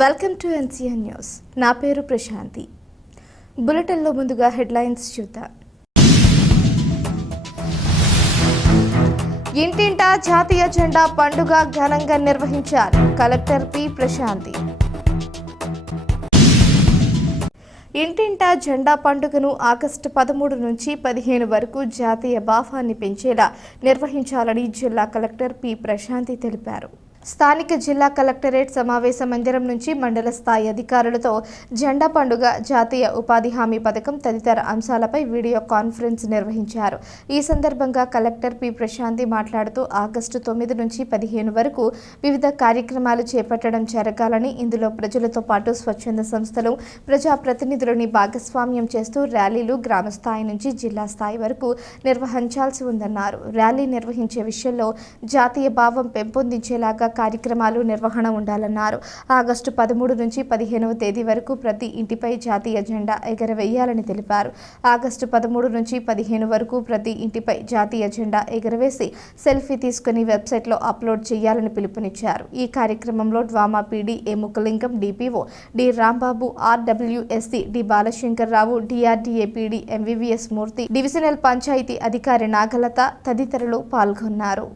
Welcome to NCN news. నా పేరు ప్రశాంతి. బులెటిన్లో ముందుగా హెడ్లైన్స్ చూద్దాం. ఇంటింటా జాతీయ జెండా పండుగ ఘనంగా నిర్వహించారు కలెక్టర్ పి ప్రశాంతి. ఇంటింటా జెండా పండుగను ఆగస్టు 13 నుంచి 15 వరకు జాతీయ భావాన్ని పెంచేలా నిర్వహించాలని జిల్లా కలెక్టర్ పి ప్రశాంతి తెలిపారు. స్థానిక జిల్లా కలెక్టరేట్ సమావేశ మందిరం నుంచి మండల స్థాయి అధికారులతో జెండా పండుగ, జాతీయ ఉపాధి హామీ పథకం తదితర అంశాలపై వీడియో కాన్ఫరెన్స్ నిర్వహించారు. ఈ సందర్భంగా కలెక్టర్ పి ప్రశాంతి మాట్లాడుతూ ఆగస్టు 9 నుంచి 15 వరకు వివిధ కార్యక్రమాలు చేపట్టడం జరగాలని, ఇందులో ప్రజలతో పాటు స్వచ్ఛంద సంస్థలు, ప్రజాప్రతినిధులని భాగస్వామ్యం చేస్తూ ర్యాలీలు గ్రామ స్థాయి నుంచి జిల్లా స్థాయి వరకు నిర్వహించాల్సి ఉందన్నారు. ర్యాలీ నిర్వహించే విషయంలో జాతీయ భావం పెంపొందించేలాగా కార్యక్రమాలు నిర్వహణ ఉండాలన్నారు. ఆగస్టు 13 నుంచి 15వ తేదీ వరకు ప్రతి ఇంటిపై జాతీయ జెండా ఎగరవేయాలని తెలిపారు. ఆగస్టు 13 నుంచి 15 వరకు ప్రతి ఇంటిపై జాతీయ జెండా ఎగరవేసి సెల్ఫీ తీసుకుని వెబ్సైట్లో అప్లోడ్ చేయాలని పిలుపునిచ్చారు. ఈ కార్యక్రమంలో DWMA PD A Mukhalingam, DPO D Rambabu, RWSC D Balashankar Rao, DRDA PD MVVS Murthy, divisional panchayat అధికారి నాగలత తదితరులు పాల్గొన్నారు.